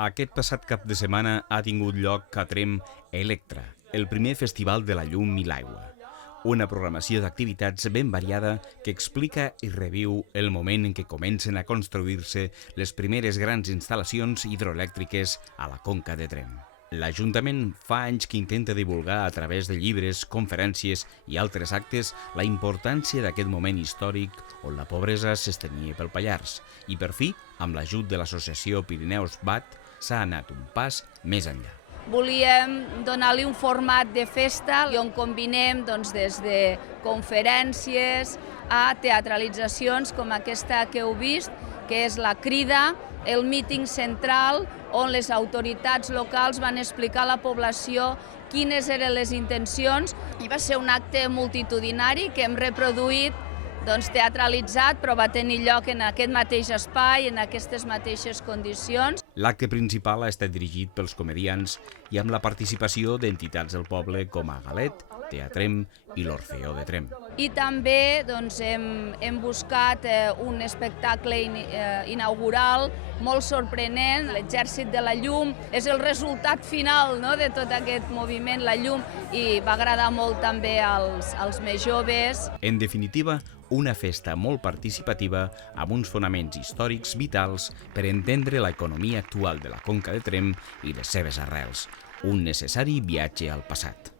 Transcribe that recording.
Aquest passat cap de setmana ha tingut lloc a Tremp Electra, el primer festival de la llum i l'aigua. Una programació d'activitats ben variada que explica i reviu el moment en què comencen a construir-se les primeres grans instal·lacions hidroelèctriques a la Conca de Tremp. L'Ajuntament fa anys que intenta divulgar a través de llibres, conferències i altres actes la importància d'aquest moment històric on la pobresa s'estenia pel Pallars i per fi, amb l'ajut de l'associació Pirineus BAT, s'ha anat un pas més enllà. Volíem donar-li un format de festa on combinem des de conferències a teatralitzacions com aquesta que heu vist, que és la Crida, el míting central, on les autoritats locals van explicar a la població quines eren les intencions. I va ser un acte multitudinari que hem reproduït teatralitzat, però va tenir lloc en aquest mateix espai, en aquestes mateixes condicions. L'acte principal ha estat dirigit pels comedians i amb la participació d'entitats del poble com a Galet, Teatrem i l'Orfeó de Tremp. I també hem buscat un espectacle inaugural molt sorprenent, l'Exèrcit de la Llum. És el resultat final de tot aquest moviment, la llum, i va agradar molt també als més joves. En definitiva, una festa molt participativa amb uns fonaments històrics vitals per entendre l'economia actual de la Conca de Tremp i les seves arrels. Un necessari viatge al passat.